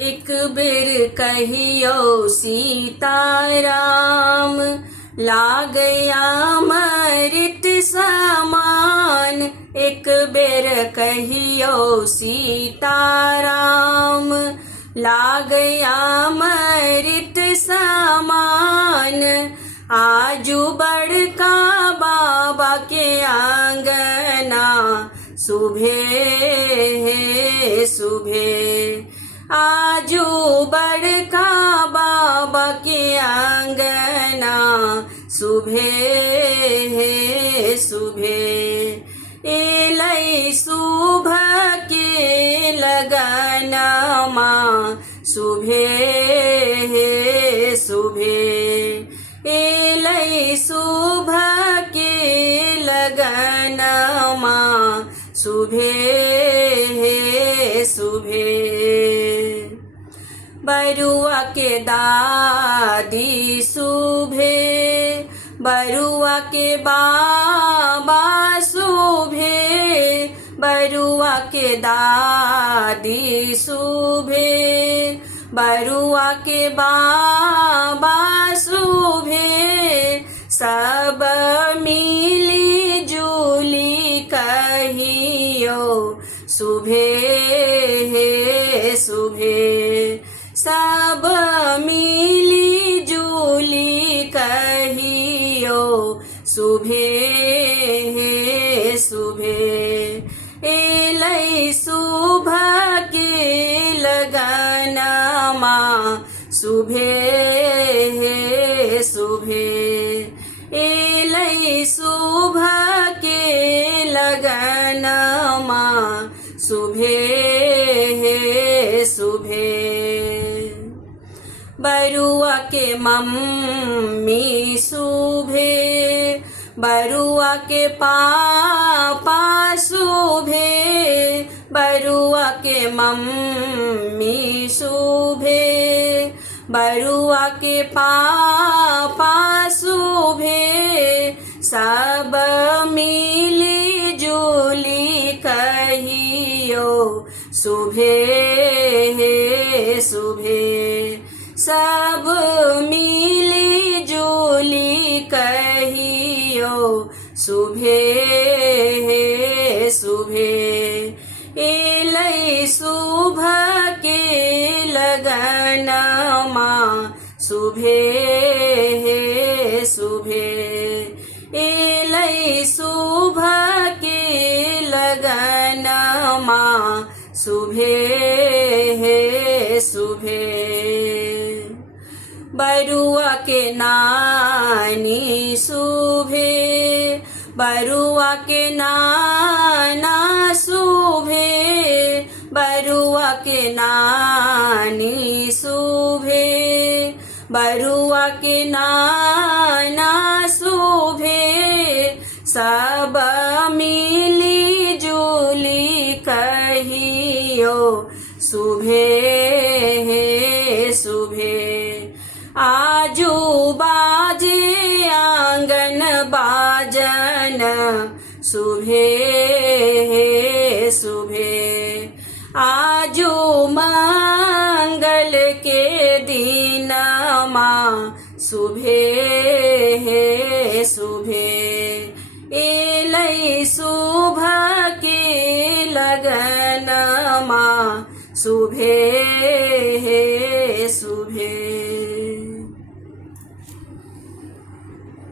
एक बेर कहियो सीताराम, लागया अमृत समान। एक बेर कहियो सीताराम, लागया अमृत समान। आजू बड़का बाबा के आंगना, सुबह है सुबह। आजू बड़का बाबा के आंगना, सुबह है सुबह। एलै सुबह के लगनमा, सुबह है सुबह। एलै सुबह के लगनमा, सुबह है सुबह। बरुआ के दादी सुबह, बरुआ के बाबा सुबह। बरुआ के दादी सुबह, बरुआ के बाबा सुबह। सब मिली जुली कहियो, सुबह है सुबह। सब मिली जुली कहियो, सुबह है सुबह। एलै सुबह के लगनमा, सुबह है सुबह। एलै सुबह के लगनमा, सुबह है सुबह। बरुआ के मम्मी सुबह, बरुआ के पापा सुबह। बरुआ के मम्मी सुबह, बरुआ के पापा सुबह। सब मिली जुली कहियो, सुबह है सुबह। सब मिली जुली कहियो, सुबह है सुबह। एलै सुबह के लगनमा, सुबह है सुबह। एलै सुबह के लगनमा, सुबह है सुबह। बरुआ के नानी सुबह, बरुआ के नाना सुबह। बरुआ के नानी सुबह, बरुआ के नाना सुबह। सब मिली जुली कहियो, सुबह है सुबह। आजू बाजे आंगन बाजन, सुबह है सुबह। आजू मंगल के दिनमा, सुबह है सुबह। एलै सुबह के लगनमा, सुबह है सुबह।